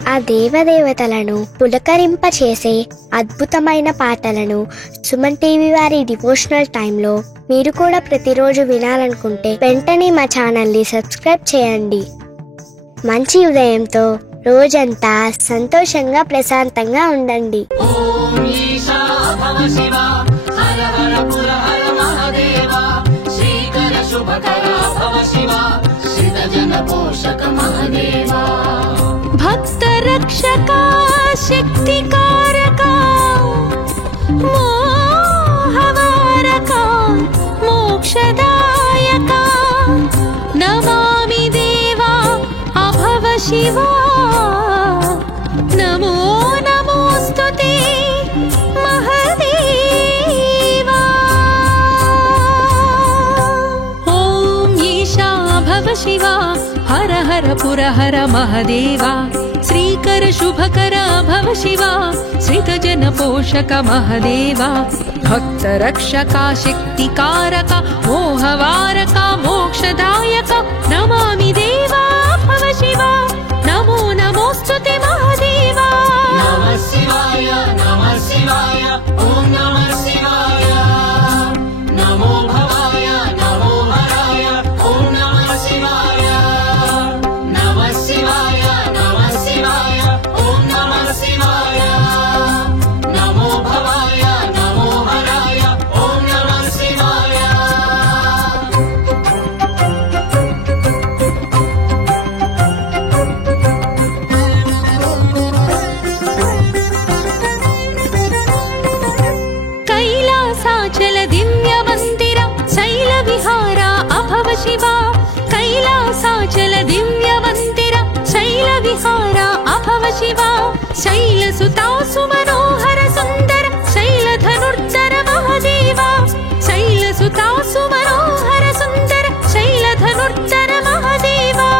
ఆ దేవదేవతలను పులకరింపచేసే అద్భుతమైన పాటలను సుమన్ టీవీ వారి డివోషనల్ టైంలో మీరు కూడా ప్రతిరోజు వినాలనుకుంటే వెంటనే మా ఛానల్ని సబ్స్క్రైబ్ చేయండి. మంచి ఉదయంతో రోజంతా సంతోషంగా ప్రశాంతంగా ఉండండి. భక్త రక్షక శక్తికారక మోహవారక మోక్షదాయక నమామి దేవా అభవ శివా నమో నమోస్తుతే మహదేవా. ఓం ఈశా భవ శివా హర హర పుర హర మహదేవా శ్రీకర శుభకర భవ శివా శ్రితజన పోషక మహదేవా భక్త రక్షక శక్తికారక మోహవారక మోక్షదాయక నమామి దేవా భవ శివా నమో నమోస్తుతే మహదేవా. నమః శివాయ నమః శివాయ ఓం నమః శివాయ నమో భవాయ నమో హరాయ ఓం నమః శివాయ నమః శివాయ నమః శివాయ ఓం నమః శివాయ నమో భవాయ నమో హరాయ ఓం నమః శివాయ. కైలాసాచల దివ్య మందిర శైల విహార అభవ శివా కైలాసాచల దివ్య మందిర శైల విహార అభవ శివా శైల సుతాసు మనోహర సుందర శైల ధనుర్ధర మహదేవా శైల సుతాసు మనోహర సుందర శైల ధనుర్ధర మహదేవా.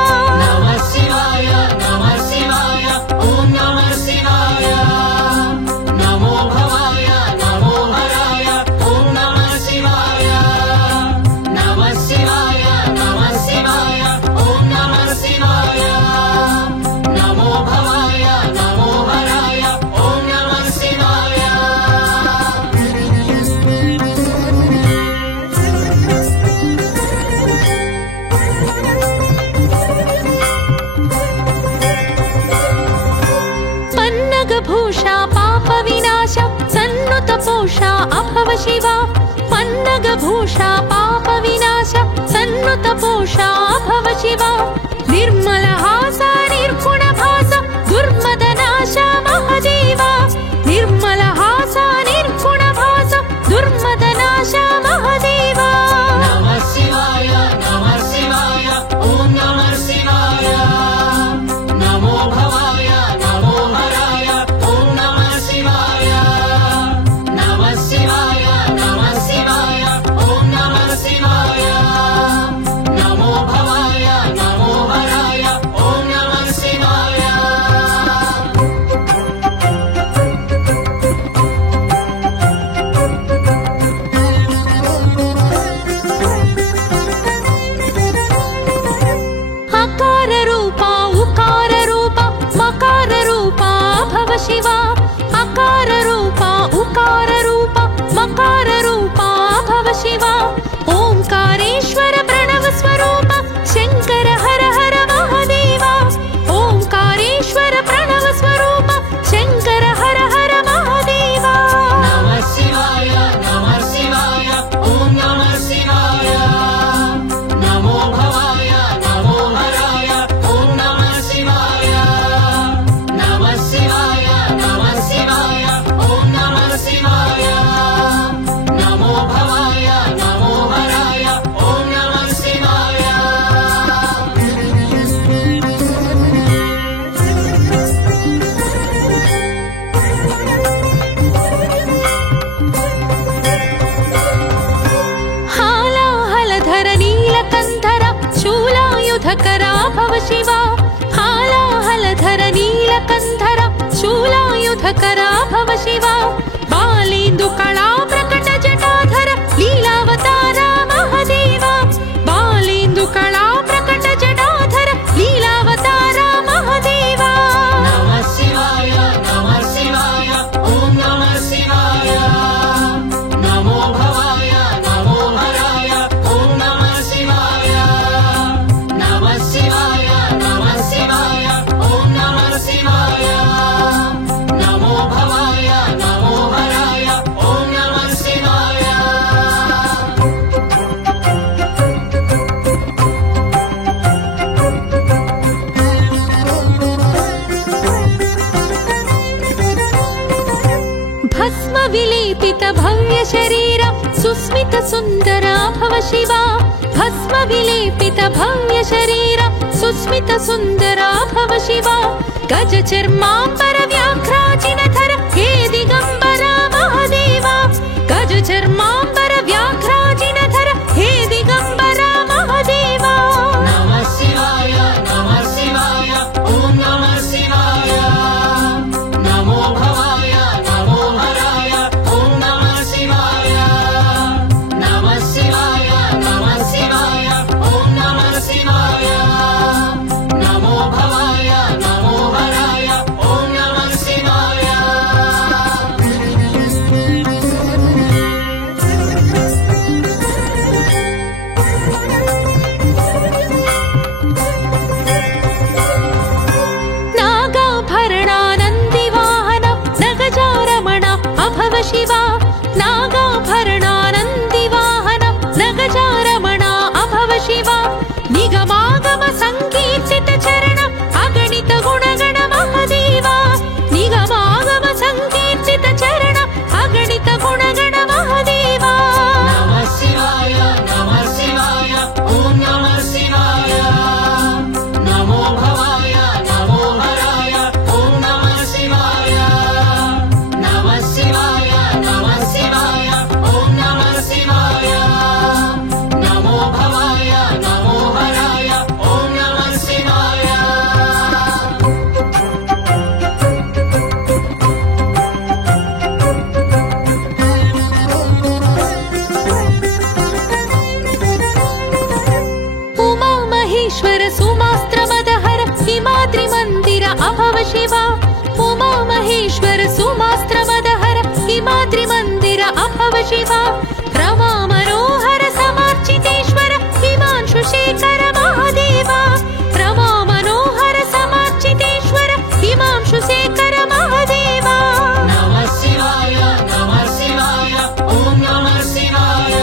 నమః శివాయ నమః శివాయ ఓం నమః శివాయ నమో భవాయ నమో హరాయ ఓం నమః శివాయ నమః శివాయ నమః శివాయ ఓం నమః శివాయ నమో భవాయ నమో హరాయ ఓం నమః శివాయ. పన్నగ భూష పాప వినాశ సన్నుత పోష అభవ శివా పన్నగ భూష పాప వినాశ సన్నుత పోష అభవ శివా నిర్మల హాస నిర్గుణ భాస దుర్మద నాశ మహదేవా నిర్మల హాస నిర్గుణ భాస దుర్మద నాశ మహదేవా. నమః శివాయ నమః శివాయ ఓం నమః శివాయ నమో భవాయ నమో హరాయ ఓం నమః శివాయ నమః శివాయ నమః శివాయ ఓం నమః శివాయ నమో భవాయ నమో హరాయ ఓం నమః శివాయ. అకార రూప ఉకార రూప మకార రూప భవ శివా అకార రూప ఉకార రూప మకార రూప భవ శివా ఓంకారేశ్వర ప్రణవ స్వరూప శంకర హర హర మహదేవా ఓంకారేశ్వర ప్రణవ స్వరూప శంకర హర హర మహదేవా. నమః శివాయ నమః శివాయ ఓం నమః శివాయ నమో భవాయ నమో హరాయ ఓం నమః శివాయ నమః శివాయ నమః శివాయ ఓం నమః శివాయ నమో భవాయ నమో హరాయ ఓం నమః శివాయ. హాలాహలధర నీలకంధర శూలాయుధకర భవ శివా హాలాహలధర నీలకంధర శూలాయుధకర భవ శివా బాలేందు కళా ప్రకట జటాధర లీలావతార మహదేవా బాలేందు కళా ప్రకట జటాధర లీలావతార మహదేవా. నమః शरीर सुस्मित सुन्दरा भव शिवा भस्म विलेपित भव्य शरीर सुस्मित सुन्दरा भव शिवा गज चर्माम्बर व्याघ्राजिनधर हे दिगम्बरा महादेवा गज चर्माम्बर व्याघ्राजिनधर हे दिगम्बरा महादेवा नमः शिवाय ॐ नमः शिवाय नमो भवाय नमो हराय ॐ नमः शिवाय नमः शिवाय ॐ नमः शिवाय नमो भवाय नमो हराय ॐ नमः शिवाय नागाभरणानन्दिवाहन नगजारमण अभव शिवा नागाभरणानन्दिवाहन नगजारमण अभव शिवा निगमागम संकीर्तित चरण अगणित गुणगण महादेवा निगमागम संकीर्तित चरण अगणित गुणगण महादेवा नमः शिवाय ॐ नमः शिवाय नमो भवाय नमो हराय ॐ नमः शिवाय नमः शिवाय ॐ नमः शिवाय नमो भवाय नमो हराय ॐ नमः शिवाय उमा महेश्वर सुमास्त्रमदहर हिमाद्रिमन्दिर अभव शिवा उमा महेश्वर सुमास्त्रमदहर हिमाद्रिमन्दिर अभव शिवा रमा मनोहर समार्चितेश्वर हिमांशुशेखर महादेवा रमा मनोहर समार्चितेश्वर हिमांशुशेखर महादेवा नमः शिवाय ॐ नमः शिवाय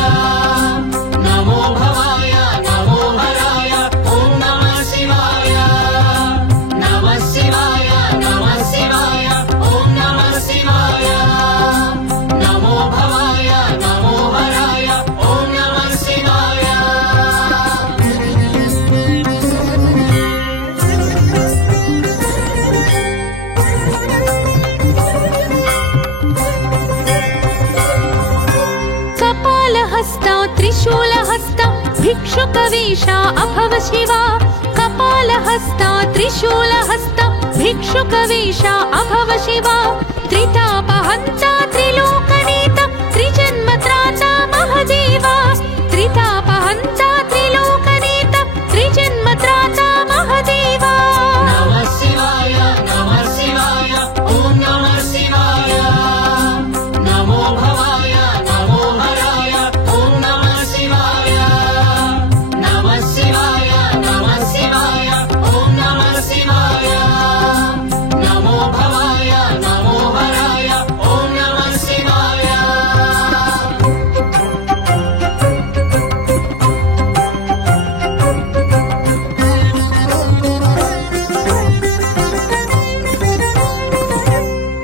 नमो भवाय नमो हराय ॐ नमः शिवाय नमः शिवाय ॐ नमः शिवाय नमो भवाय नमो हराय ॐ नमः शिवाय कपालहस्ता त्रिशूलहस्ता भिक्षुकवेशा अभव शिवा कपालहस्ता त्रिशूलहस्ता भिक्षुकवेशा अभव शिवा त्रितापहन्ता त्रिलोकनेता त्रिजन्मत्राता महादेवा त्रितापहन्ता त्रिलोकनेता त्रिजन्मत्राता महादेवा नमः शिवाय ॐ नमः शिवाय नमो भवाय नमो हराय ॐ नमः शिवाय नमः शिवाय ॐ नमः शिवाय नमो भवाय नमो हराय ॐ नमः शिवाय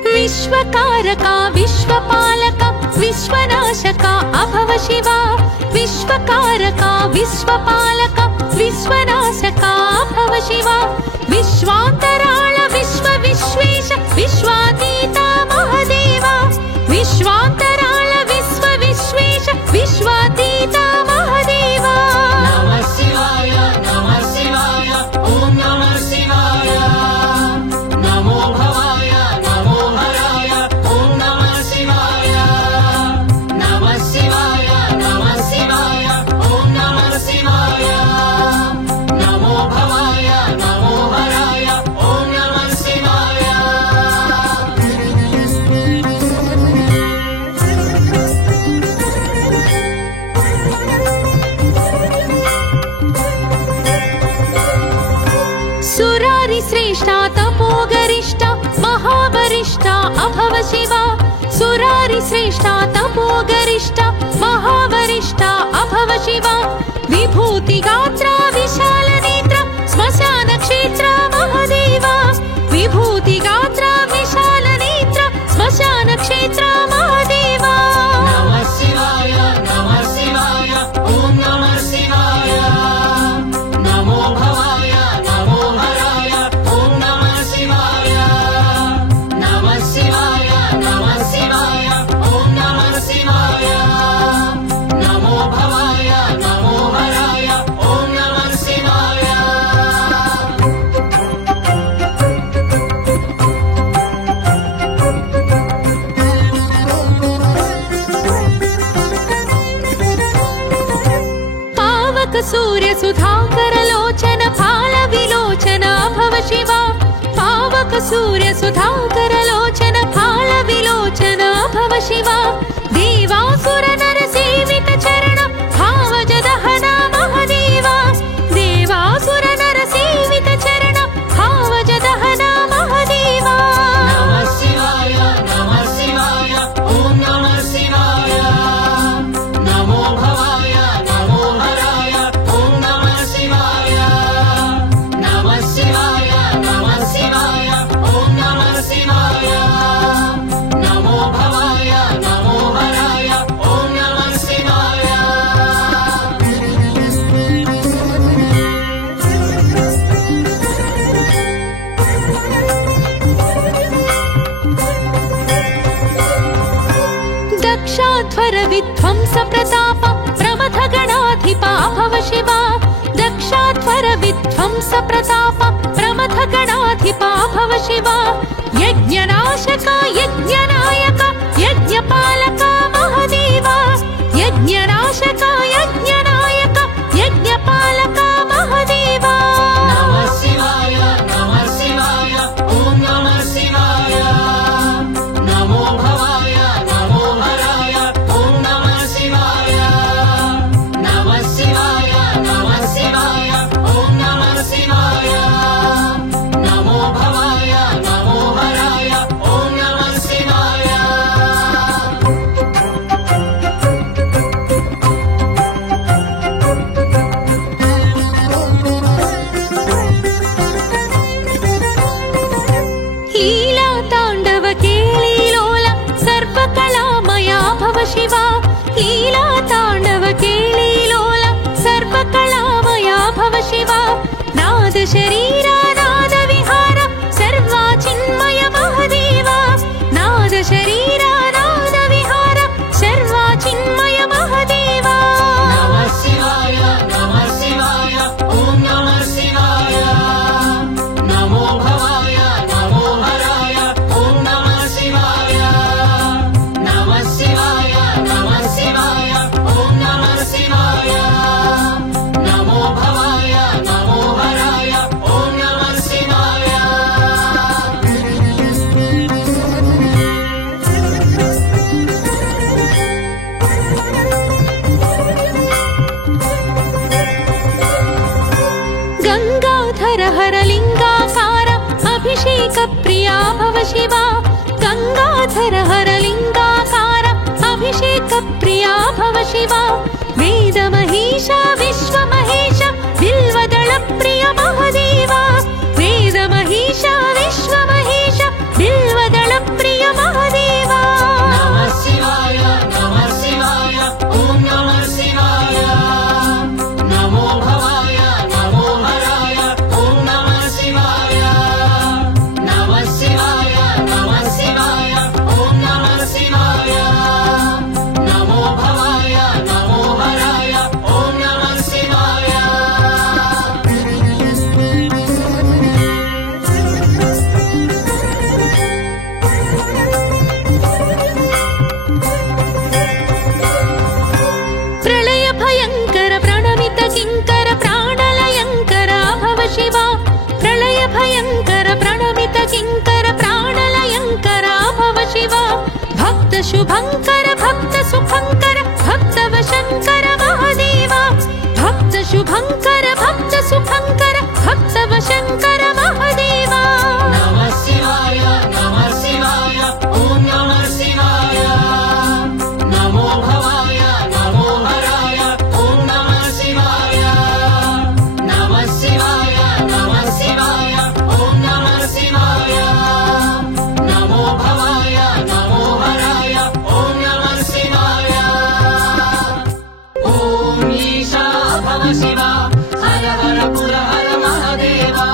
विश्वकारका विश्वपालका विश्वनाशका अभव शिवा विश्वकारका विश्वपालका विश्वनाशका अभव शिवा विश्वान्तराळ विश्वेश विश्वातीता महादेवा विश्वान्तराळ विश्वेश विश्वातीता महादेवा नमः शिवाय ॐ नमः शिवाय नमो भवाय नमो हराय ॐ नमः शिवाय नमः शिवाय ॐ नमः शिवाय नमो भवाय नमो हराय ॐ नमः शिवाय सुरारि श्रेष्ठा तपोगरिष्ठा महावरिष्ठा अभव शिवा सुरारि श्रेष्ठा तपोगरिष्ठा महावरिष्ठा अभव शिवा विभूति गात्रा विशाल नेत्र स्मशान क्षेत्र महादेवा विभूति गात्रा विशाल नेत्र स्मशान क्षेत्र महादेवा नमः सूर्य सुधाकर लोचन फाल विलोचन भव शिवा देवासुर नर सेवित चरण भावज दहना महदेवा देवासुर नर सेवित चरण भावज दहना महदेवा नमः शिवाय ओम नमः शिवाय नमो भवाय नमो हराय ओम नमः शिवाय नमः शिवाय ओम नमः शिवाय नमो भवाय नमो हराय ओम नमः शिवाय दक्षाध्वर विध्वंस प्रताप प्रमथ गणाधिपा भव शिवा दक्षाध्वर विध्वंस प्रताप प्रमथ गणाधिपा भव शिवा यज्ञनाशका यज्ञनायक यज्ञपालका महदेवा यज्ञनाशका यज्ञनायक यज्ञपालका महदेवा नमः शिवाय ओम नमः शिवाय नमो भवाय नमो हराय ओम नमः शिवाय नमः शिवाय ओम नमः शिवाय नमो भवाय नमो हराय ओम नमः शिवाय लीला तांडव केलीलोल सर्वकलामया भव शिवा लीला तांडव केलीलोल सर्वकलामया भव शिवा नाद शरीरा नाद विहार सर्वा चिन्मय महदेवा नाद शरीरा नाद विहार सर्वा चिन्मय महदेवा नमः शिवाय ओम नमः शिवाय नमो भवाय नमो हराय ओम नमः शिवाय नमः शिवाय ओम नमः शिवाय नमो भवाय नमो हराय ओम नमः शिवाय गंगाधर हर लिंगाकार अभिषेक प्रिया भव शिवा गंगाधर हर लिंगाकार अभिषेक प्रिया भव शिवा वेद महेश विश्व महेश बिल्वदल प्रिय महदेवा वेद महेश विश्व महेश बिल्वदल प्रिय महदेवा नमः शिवाय ओम नमः शिवाय नमो भवाय नमो हराय ओम नमः शिवाय नमः शिवाय ओम नमः शिवाय नमो भवाय नमो हराय ओम नमः शिवाय प्रलय भयंकर प्रणमित किंकर प्राणलयंकर भव शिवा प्रलय भयंकर प्रणमित किंकर प्राणलयंकर भव शिवा भक्त शुभंकर भक्त सुखंकर भक्त वशंकर महदेवा भक्त शुभंकर भक्त सुखंकर भक्त वशंकर महदेवा नमः शिवाय ओम नमः शिवाय नमो भवाय नमो हराय ओम नमः शिवाय नमः शिवाय ओम नमः शिवाय नमो भवाय नमो हराय ओम नमः शिवाय ओम ईशा भव शिवा हर हर पुर हर महादेवा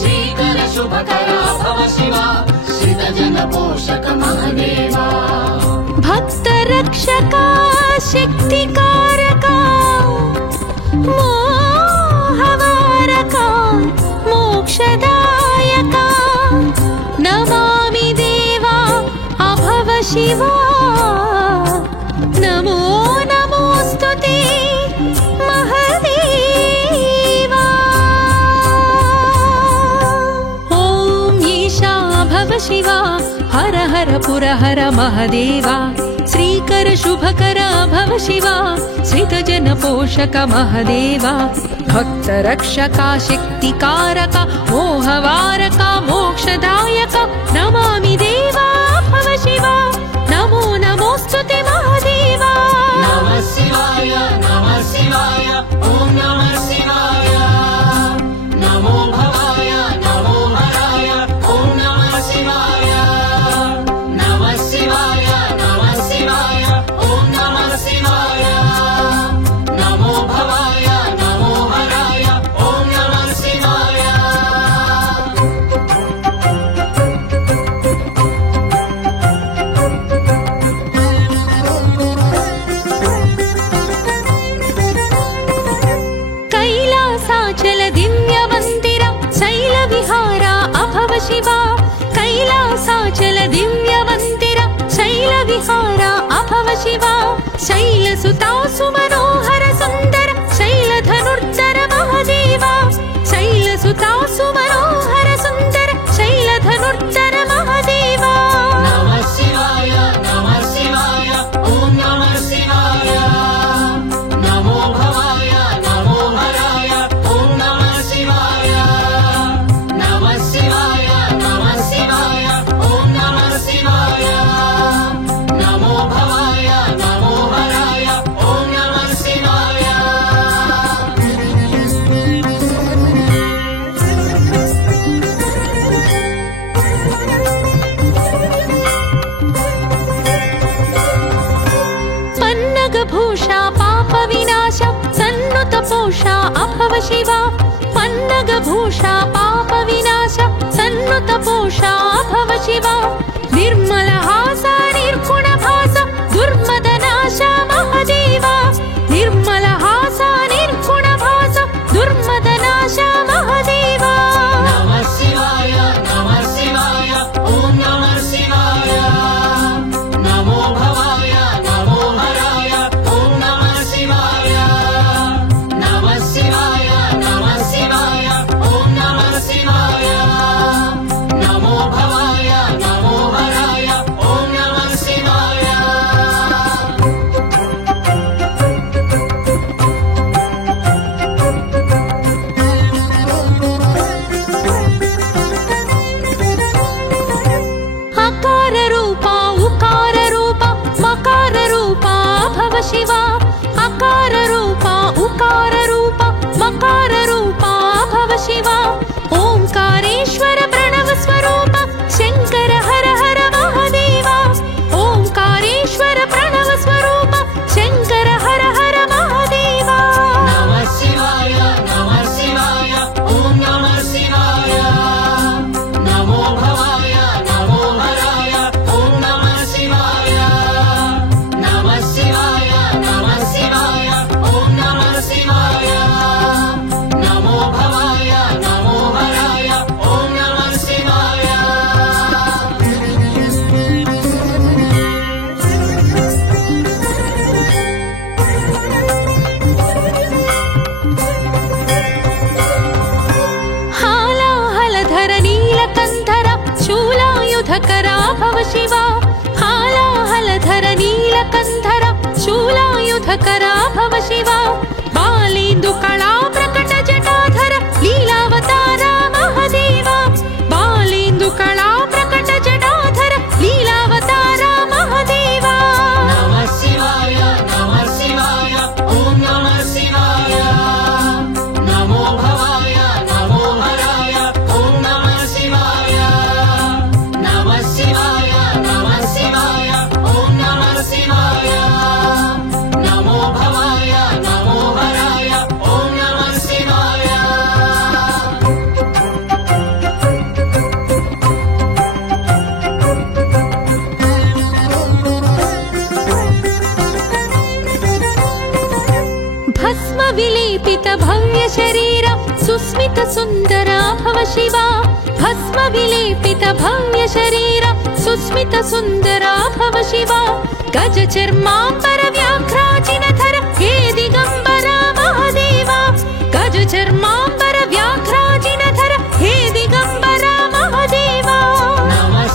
श्रीकर शुभकरा भव शिवा श्रित जन पोषक महादेवा भक्त रक्षका शक्तिकारका मोहवारका मोक्षदायका नमामि देवा अभव शिवा नमो नमोस्तुते महदेवा ॐ ईशा शिवा हर हर पुरहर महदेवा श्रीकर शुभकर भव शिवा श्रितजन पोषक महदेवा भक्तरक्षका शक्तिकारका मोहवारका मोक्षदायका नमामि देवा भव शिवा नमो नमोस्तुते महादेवा नमः शिवाय ॐ नमः शिवाय नमो भवाय नमो हराय ॐ नमः शिवाय नमः शिवाय ॐ नमः शिवाय नमो भवाय नमो हराय ॐ नमः शिवाय कैलासाचल दिव्य मंदिर शैल विहारा अभव शिवा कैलासाचल दिव्य मंदिर शैल विहारा अभव शिवा शैलसुता सुमनोहर सुंदर शैल धनुर्धर महादेवा शैलसुता सुमनोहर सुंदर शैल धनुर्धर महादेवा नमः शिवाय ॐ नमः शिवाय नमो भवाय नमो हराय ॐ नमः शिवाय नमः शिवाय ॐ नमः शिवाय नमो भवाय नमो हराय ॐ नमः शिवाय पन्नगभूषा पाप विनाश सन्नुत पोषा अभव शिवा पन्नगभूषा पाप विनाश सन्नुत पोषा अभव शिवा निर्मल हास निर्गुण भास दुर्मदनाश महादेवा निर्मल हास निर्गुण भास दुर्मदनाश महादेवा नमः शिवाय ॐ नमः शिवाय नमो भवाय नमो हराय ॐ नमः शिवाय नमः शिवाय ॐ नमः शिवाय नमो भवाय नमो हराय ॐ नमः शिवाय अकार रूपा उकार रूपा मकार रूपा भव शिवा अकार रूपा उकार रूपा मकार रूपा भव शिवा ओंकारेश्वर प्रणव स्वरूप शंकर हर हर महादेवा ओंकारेश्वर प्रणव स्वरूप शंकर हर हर महादेवा नमः शिवाय ॐ नमः शिवाय नमो भवाय नमो हराय ॐ नमः शिवाय नमः शिवाय ॐ नमः शिवाय नमो भवाय नमो हराय ॐ नमः शिवाय हालाहलधर नीलकंधर शूलायुधकरा भव शिवा हालाहलधर नीलकंधर शूलायुधकरा भव शिवा बालेन्दु कला प्रकट जटाधर लीलावतारा महादेवा बालेन्दु कला प्रकट जटाधर लीलावतारा महादेवा नमः शिवाय ॐ नमः शिवाय नमो भवाय नमो हराय ॐ नमः शिवाय नमः शिवाय ॐ नमः शिवाय नमो भवाय नमो हराय ॐ नमः शिवाय भस्म विलेपित भव्य शरीर सुस्मित सुंदरा भव शिवा भस्म विलेपित भव्य शरीर सुस्मित सुंदरा भव शिवा गज चर्मांबर व्याघ्राजिनधर हे दिगंबरा महादेवा गज चर्मांबर व्याघ्राजिनधर हे दिगंबरा महादेवा नमः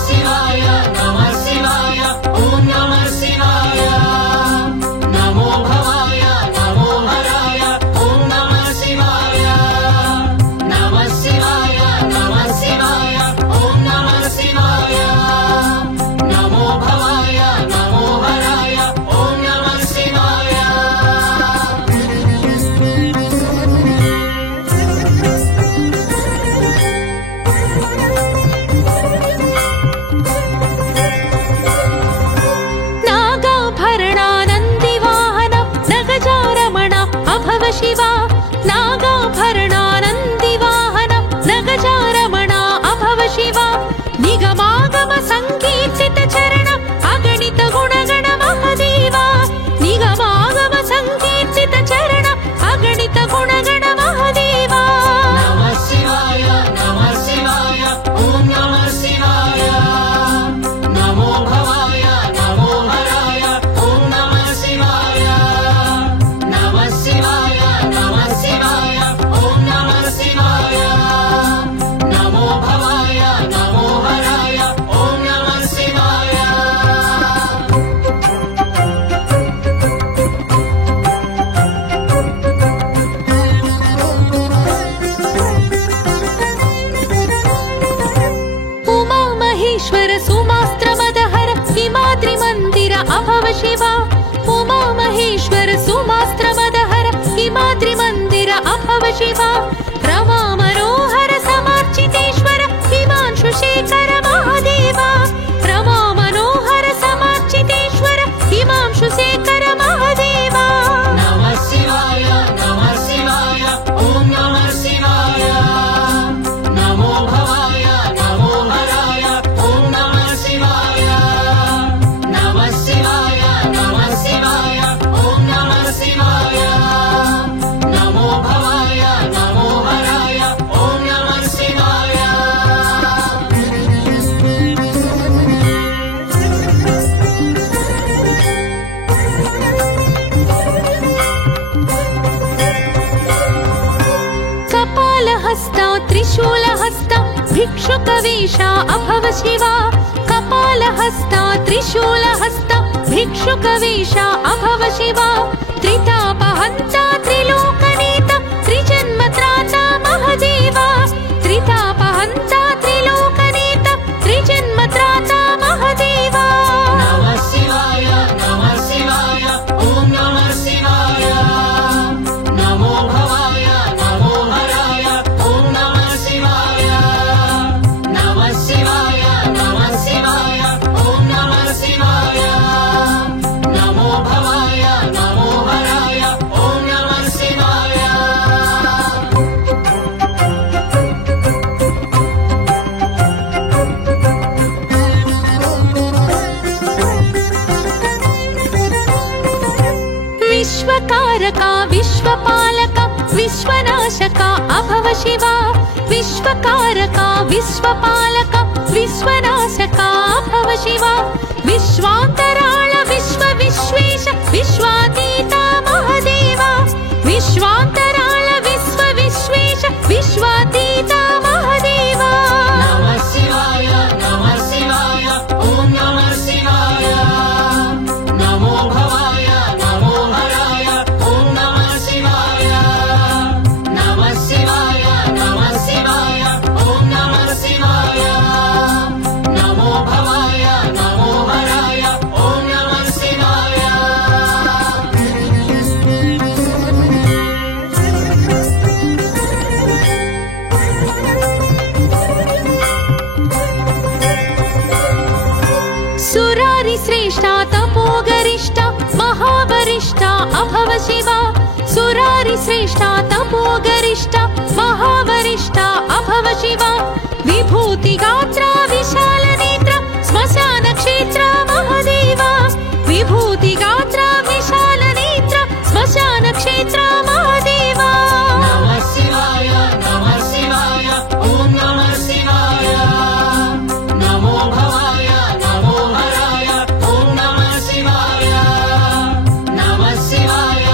शिव रमा मनोहर समर्चितेश्वर हिमांशु शेखर महादेव रमा मनोहर समर्चितेश्वर हिमांशु शेखर महादेव नमः शिवाय ओम नमः शिवाय नमो भवाय नमो हराय ओम नमः शिवाय नमः शिवाय ओम नमः शिवाय नमो भवाय नमो हराय ओम नमः शिवाय कपालहस्ता त्रिशूलहस्ता भिक्षुकवेषा अभव शिवा कपालहस्ता त्रिशूलहस्ता भिक्षुकवेषा अभव शिवा त्रितापहन्ता त्रिलोकनेता त्रिजन्मत्राता महादेवा त्रितापहन्ता त्रिलोकनेता त्रिजन्मत्राता महादेवा नमः शिवाय ओम नमः शिवाय नमो भवाय नमो हराय ओम नमः शिवाय नमः शिवाय ओम नमः शिवाय नमो भवाय नमो हराय ओम नमः शिवाय विश्वकारका विश्वपालका विश्वनाशका अभव शिवा विश्वकारका विश्वपालका विश्वनाशका अभव शिवा विश्वान्तराळ विश्वेश विश्वातीता महादेवा विश्वान्तराळ विश्वेश विश्वातीता महादेवा नमः शिवाय ओम नमः शिवाय नमो भवाय नमो हराय ओम नमः शिवाय नमः शिवाय ओम नमः शिवाय नमो भवाय नमो हराय ओम नमः शिवाय सुरारि श्रेष्ठा तपोगरिष्ठा महावरिष्ठा अभव शिवा सुरारि श्रेष्ठा तपोगरिष्ठा महावरिष्ठा अभव शिवा विभूति गात्रा विशाल नेत्र स्मशान क्षेत्र महादेवा विभूति गात्रा विशाल नेत्र स्मशान क्षेत्र महादेवा नमः शिवाय ओम नमः शिवाय नमो भवाय नमो हराय ओम नमः शिवाय नमः शिवाय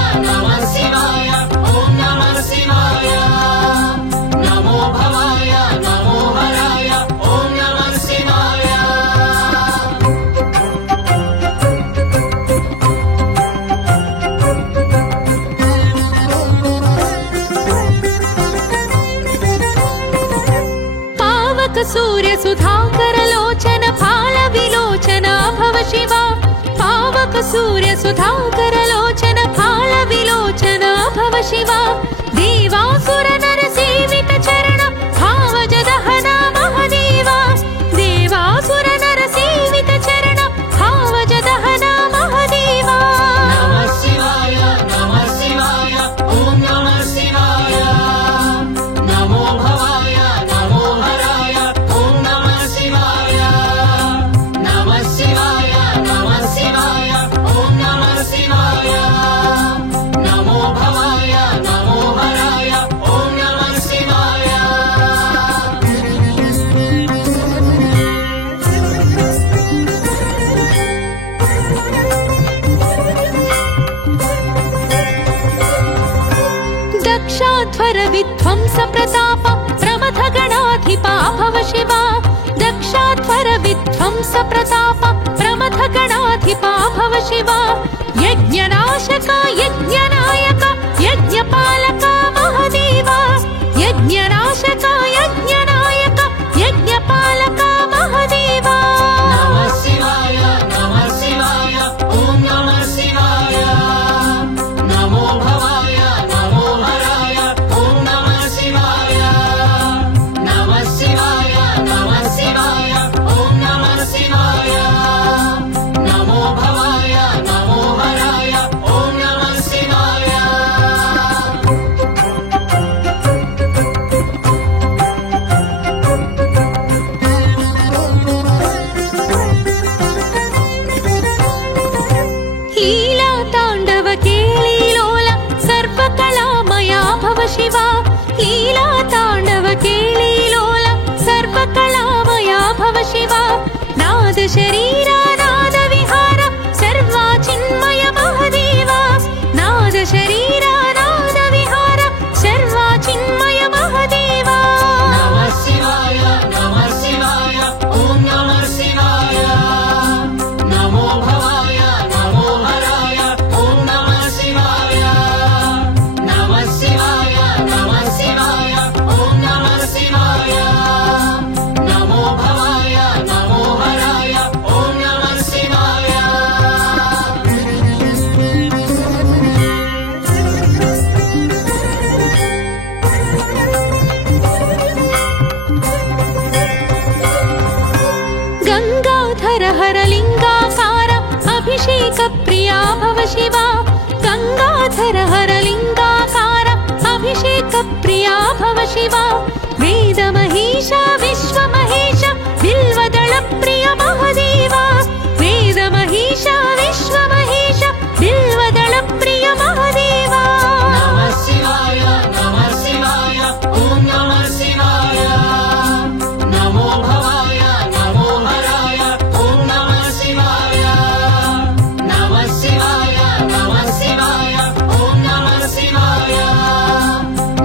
ओम नमः शिवाय नमो भवाय नमो हराय ओम नमः शिवाय पावक सूर्य सुधाकर लोचन फाल विलोचन अभव शिवा पावक सूर्य सुधाकर लोचन फाल विलोचन अभव शिवा देवासुर नर सेवित चरण भावज दहन महादेवा देवासुर नर सेवित चरण भावज दहन महादेवा नमः शिवाय ओम नमः शिवाय नमो भवाय नमो हराय ओम नमः शिवाय नमः शिवाय ओम नमः शिवाय नमो भवाय नमो हराय ओम नमः शिवाय दक्षाध्वर विध्वंस प्रताप प्रमथ गणाधिपा भव शिवा दक्षाध्वर विध्वंस प्रताप प्रमथ गणाधिपा भव शिवा यज्ञनाशका यज्ञनायका यज्ञपालका महादेवा यज्ञनाशका यज्ञनायका यज्ञपालका महादेवा नमः शिवाय ओम नमः शिवाय नमो भवाय नमो हराय ओम लीला ताण्डव केळीलोल सर्वकलामया भव शिवा नाद शरीरा नाद विहार सर्वा चिन्मय महदेवा नाद शरीरा नाद विहार सर्वा चिन्मय महदेवा नमः शिवाय ॐ नमः शिवाय नमो भवाय नमो हराय ॐ नमः शिवाय नमः शिवाय ॐ नमः शिवाय नमो भवाय नमो हराय ॐ नमः शिवाय गंगाधर हर लिंगाकार अभिषेक प्रिया भव शिवा गंगाधर हर लिंगाकार अभिषेक प्रिया भव शिवा वेद महेश विश्व महेश बिल्वदल प्रिय महदेवा वेद महेश विश्व महेश बिल्वदल प्रिय महदेवा नमः शिवाय ॐ नमः शिवाय नमो भवाय नमो हराय ॐ नमः शिवाय नमः शिवाय ॐ नमः शिवाय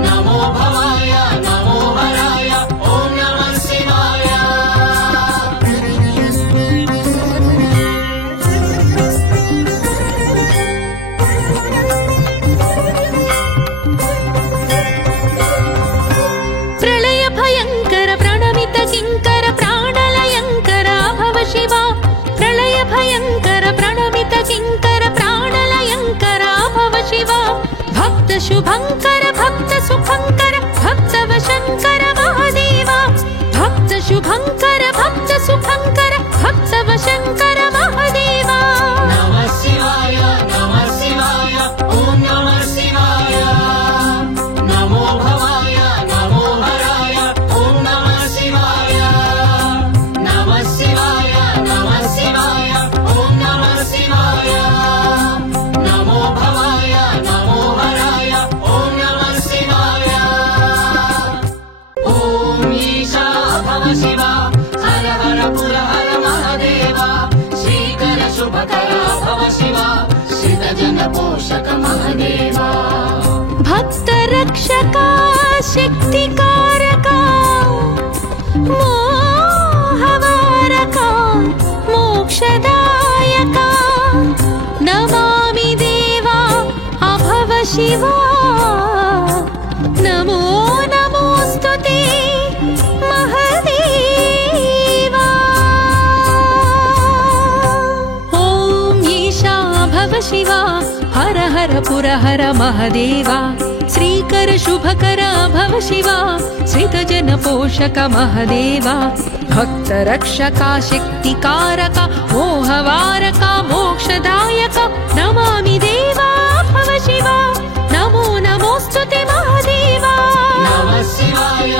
नमो भवाय नमो हराय ॐ नमः शिवाय प्रलय भयंकर प्रणमित किंकर प्राणलयंकर भव शिवा प्रलय भयंकर प्रणमित किंकर प्राणलयंकर भव शिवा भक्त शुभंकर भक्त सुखंकर भक्त वशंकर महदेवा भक्त शुभंकर भक्त सुखंकर भक्त वशंकर महदेवा नमः शिवाय ॐ नमः शिवाय नमो भवाय नमो हराय ॐ नमः शिवाय नमः शिवाय ॐ नमः शिवाय नमो भवाय नमो हराय ॐ नमः शिवाय ॐ ईशा भव शिवा हर हर पुर हर महादेवा श्रीकर शुभकरा भव शिवा श्रितजन पोषक महदेवा भक्त रक्षका शक्तिकारका मोहवारका मोक्षदायका नमामि देवा अभव शिवा नमो नमोस्तुते महदेवा ॐ ईशा भव शिवा हर हर पुर हर महदेवा श्रीकर शुभकर भव शिवा श्रितजन पोषक महदेवा भक्त रक्षका शक्तिकारका मोहवारका मोक्षदायका नमामि देवा भव शिवा नमो नमोस्तुते महदेवा नमः शिवाय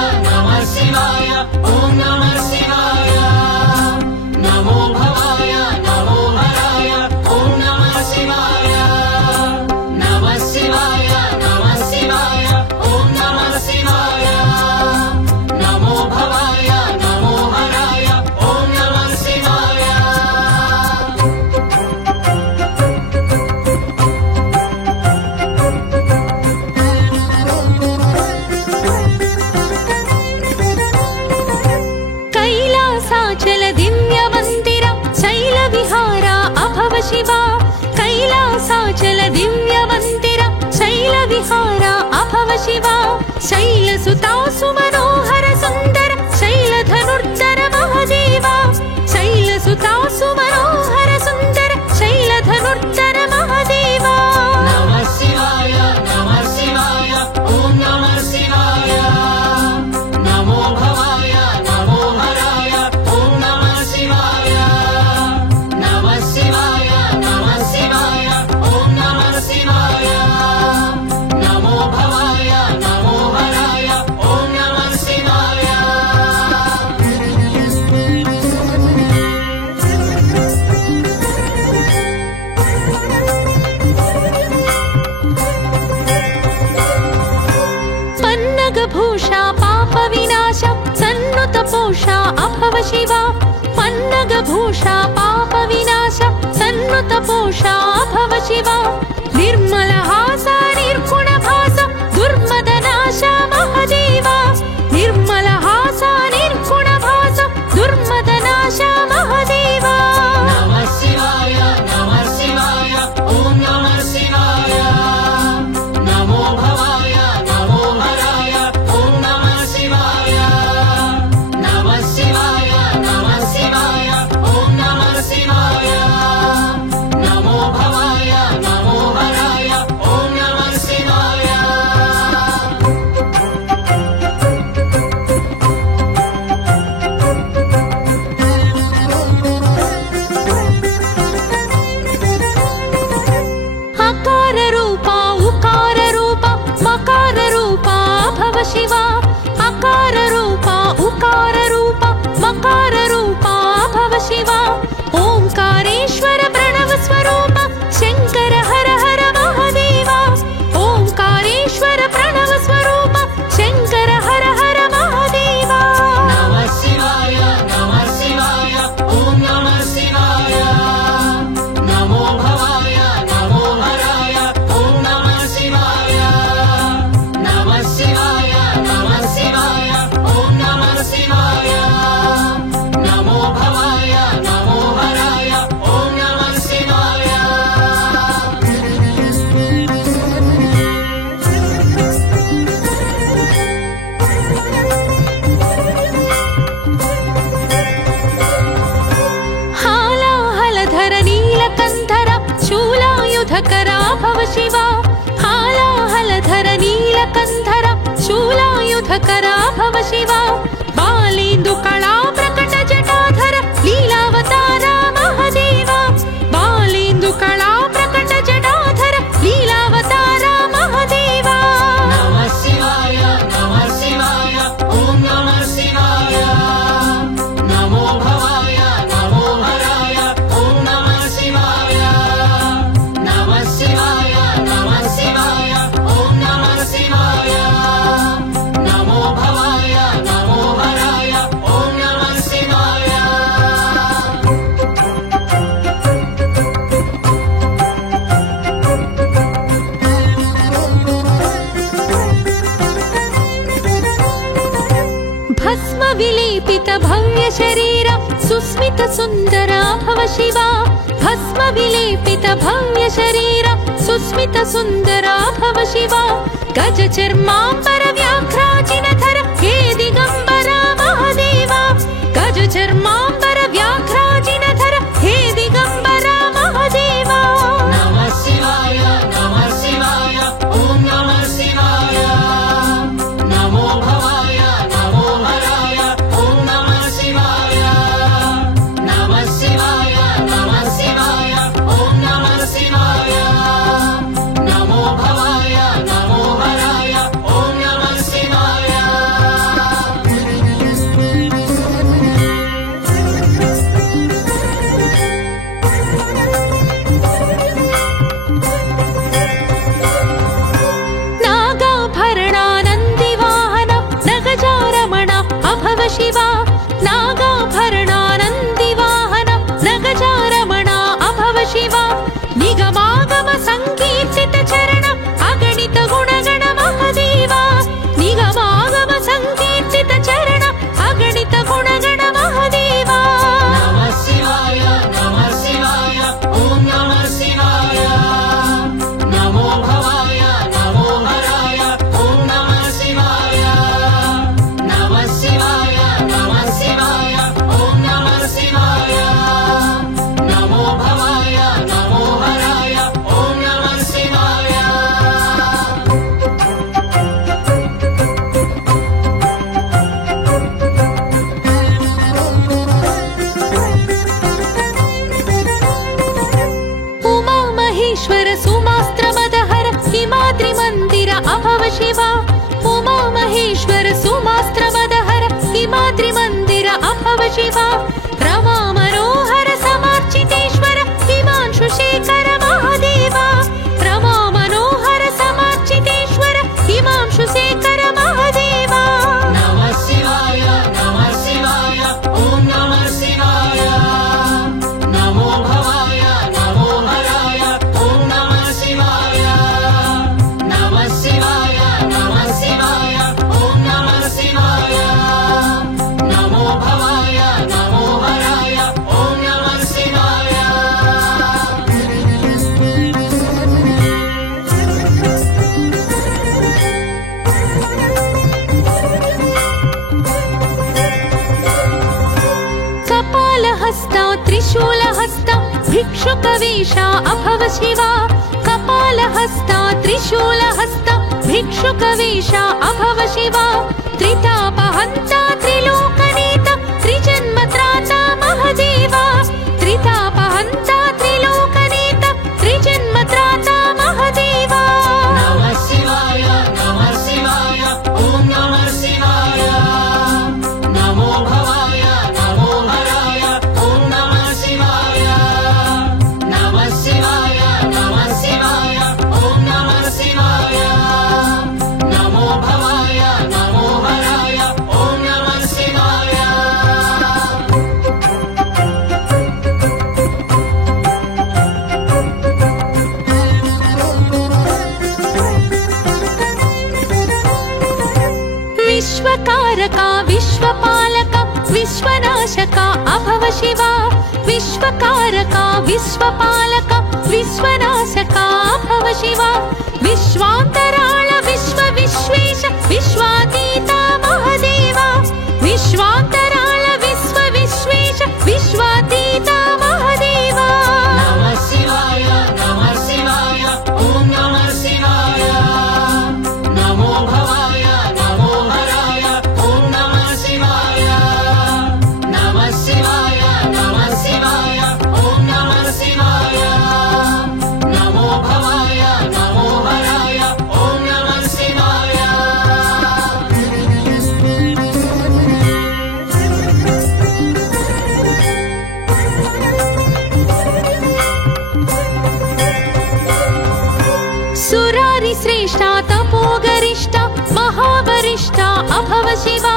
ॐ नमः शिवाय नमो भवाय नमो हराय ॐ नमः शिवाय नमः शिवाय ॐ नमः शिवाय नमो भवाय नमो हराय ॐ नमः शिवाय कैलासाचल दिव्य मंदिर शैल विहारा अभव शिवा कैलासाचल दिव्य मंदिर शैल विहारा अभव शिवा शैल सुता सुमनोहर सुंदर शैल धनुर्धर महदेवा शैल सुता सुमनोहर सुंदर शैल धनुर्धर महदेवा नमः शिवाय ॐ नमः शिवाय नमो भवाय नमो हराय ॐ नमः शिवाय नमः शिवाय ॐ नमः शिवाय नमो भवाय नमो हराय ॐ नमः शिवाय अभव शिवा पन्नगभूषा पापविनाश सन्नुतपोषा अभव शिवा निर्मलहासा निर्गुणभासा दुर्मदनाशा महदेवा निर्मलहासा निर्गुणभासा दुर्मदनाशा महदेवा नमः शिवाय ॐ नमः शिवाय नमो भवाय नमो हराय ॐ नमः शिवाय नमः शिवाय ॐ नमः शिवाय नमो भवाय नमो हराय ॐ नमः शिवाय अकार रूपा उकार रूपा मकार रूपा भव शिवा अकार रूपा उकार रूपा मकार रूपा भव शिवा ओंकारेश्वर प्रणव स्वरूप शंकर हर हर महादेवा ओंकारेश्वर प्रणव स्वरूप शंकर हर हर महादेवा नमः शिवाय ॐ नमः शिवाय नमो भवाय नमो हराय ॐ नमः शिवाय नमः शिवाय ॐ नमः शिवाय नमो भवाय नमो हराय ॐ नमः शिवाय हालाहलधर नीलकंधर शूलायुधकरा भव शिवा हालाहलधर नीलकंधर शूलायुधकरा भव शिवा बालेन्दु कला प्रकट जटाधर लीलावतारा महदेवा बालेन्दु कला प्रकट जटाधर लीलावतारा महदेवा नमः शिवाय ॐ नमः शिवाय नमो भवाय नमो हराय ॐ नमः शिवाय नमः शिवाय ॐ नमः शिवाय नमो भवाय नमो हराय ॐ नमः शिवाय भस्म विलेपित भव्य शरीर सुस्मित सुंदरा भव शिवा भस्म विलेपित भव्य शरीर सुस्मित सुंदरा भव शिवा गज चर्मांबर व्याघ्राजिनधर हे दिगंबरा महादेवा गज चर्मांबर व्याघ्राजिनधर हे दिगंबरा महादेवा नमः शिवाय ॐ नमः शिवाय नमो भवाय नमो हराय ॐ नमः शिवाय नमः शिवाय ॐ नमः शिवाय नमो भवाय नमो हराय ॐ नमः शिवाय त्रिशूलहस्त भिक्षुकवेश अभव शिवा कपालहस्त त्रिशूलहस्त भिक्षुकवेश अभव शिवा त्रितापहन्ता त्रिलोकनेता त्रिजन्मत्राता महदेवा त्रितापहन्ता त्रिलोकनेता त्रिजन्मत्राता महदेवा नमः शिवाय ॐ नमः शिवाय नमो भवाय नमो हराय ॐ नमः शिवाय नमः शिवाय ॐ नमः शिवाय नमो भवाय नमो हराय ॐ नमः शिवाय विश्वकारका विश्वपालका विश्वनाशका अभव शिवा विश्वकारका विश्वपालका विश्वनाशका अभव शिवा विश्वान्तराळ विश्वेश विश्वातीता महदेवा विश्वान्तराळ विश्वेश विश्वातीता महदेवा नमः शिवाय ॐ नमः शिवाय नमो भवाय नमो हराय ॐ नमः शिवाय नमः शिवाय ॐ नमः शिवाय नमो भवाय नमो हराय ॐ नमः शिवाय सुरारि श्रेष्ठा तपोगरिष्ठा महावरिष्ठा अभव शिवा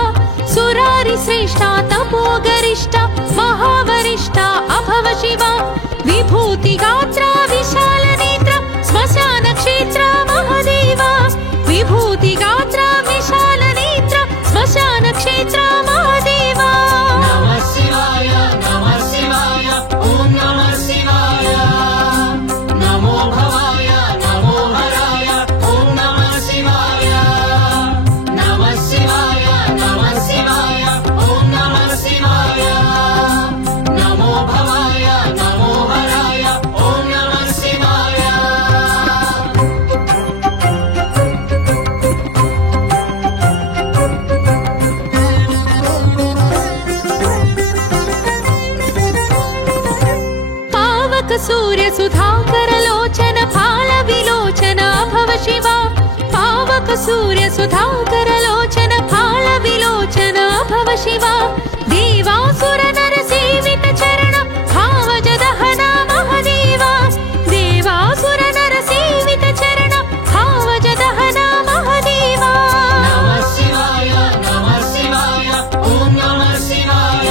सुरारि श्रेष्ठा तपोगरिष्ठा महावरिष्ठा अभव शिवा विभूति गात्रा विशाल नेत्र श्मशान क्षेत्र महदेवा विभूति गात्रा विशाल नेत्र श्मशान क्षेत्र महदेवा नमः शिवाय ॐ नमः शिवाय नमो भवाय नमो हराय ॐ नमः शिवाय नमः शिवाय ॐ नमः शिवाय नमो भवाय नमो हराय ॐ नमः शिवाय पावक सूर्य सुधाकर लोचन फाल विलोचन अभव शिवा पावक सूर्य सुधाकर लोचन फाल विलोचन अभव शिवा देवासुर नर सेवित चरण भावज दहना महदेवा देवासुर नर सेवित चरण भावज दहना महदेवा नमः शिवाय ॐ नमः शिवाय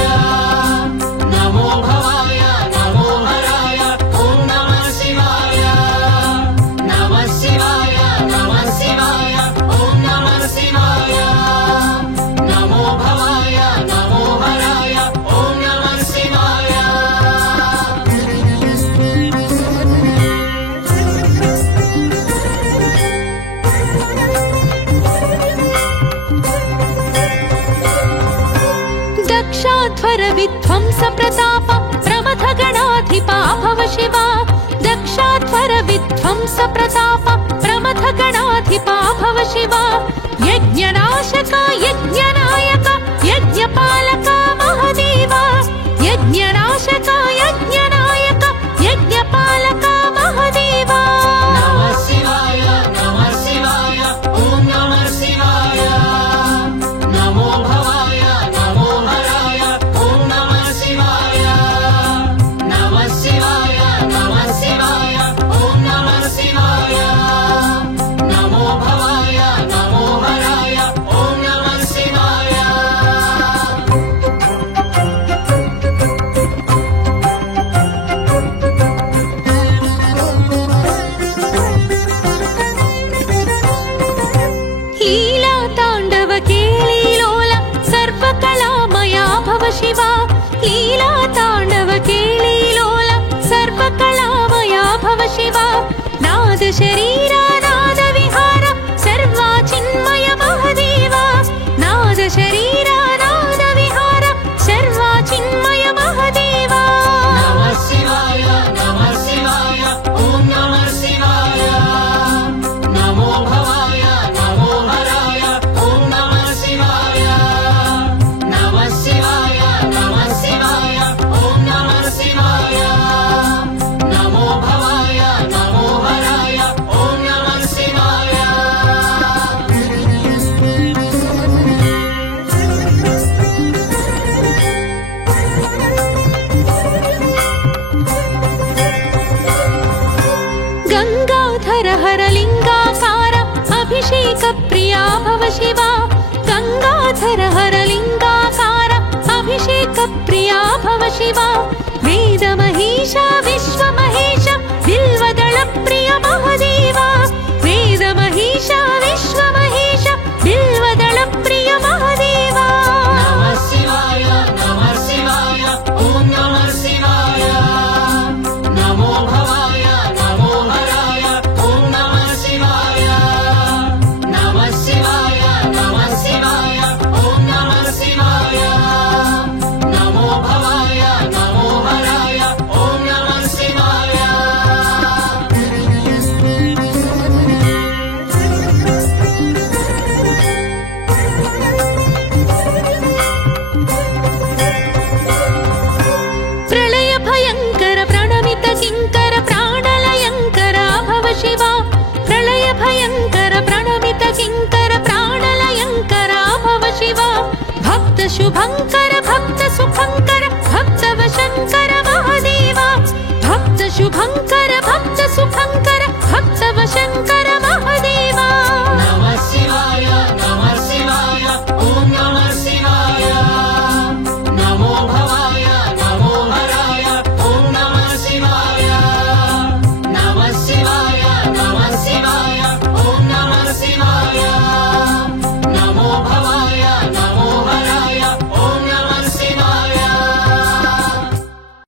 नमो भवाय नमो हराय ॐ नमः शिवाय नमः शिवाय ॐ नमः शिवाय नमो भवाय नमो हराय ॐ नमः शिवाय दक्षाध्वर विध्वंस प्रताप प्रमथ गणाधिपा भव शिवा दक्षाध्वर विध्वंस प्रताप प्रमथ गणाधिपा भव शिवा यज्ञनाशका यज्ञनायका यज्ञपालका महदेवा यज्ञनाशका यज्ञनायका यज्ञपालका महदेवा नमः शिवाय ॐ नमः शिवाय नमो भवाय नमो हराय ॐ नमः शिवाय नमः शिवाय ॐ नमः शिवाय नमो भवाय नमो हराय ॐ नमः शिवाय लीला ताण्डव केळीलोल सर्वकलामया भव शिवा लीला ताण्डव केळीलोल सर्वकलामया भव शिवा नाद शरीरा नाद विहार सर्वा चिन्मय महदेवा नाद शरीरा नाद विहार सर्वा चिन्मय महदेवा नमः शिव गंगाधर हर लिंगाकार अभिषेक प्रिया भव शिव वेद महेश विश्व महेश बिल्वदल प्रिय महादेव वेद महेश विश्व महेश बिल्वदल प्रिय महादेव नमः शिवाय ओम नमः शिवाय नमो भवाय नमो हराय ओम नमः शिवाय नमः शिवाय ओम नमः शिवाय नमो भवाय नमो हराय ओम नमः शिवाय प्रलय भयंकर प्रणमित किंकर प्राणलयंकर भव शिव प्रलय भयंकर प्रणमित किंकर प्राणलयंकर भव शिव भक्त शुभंकर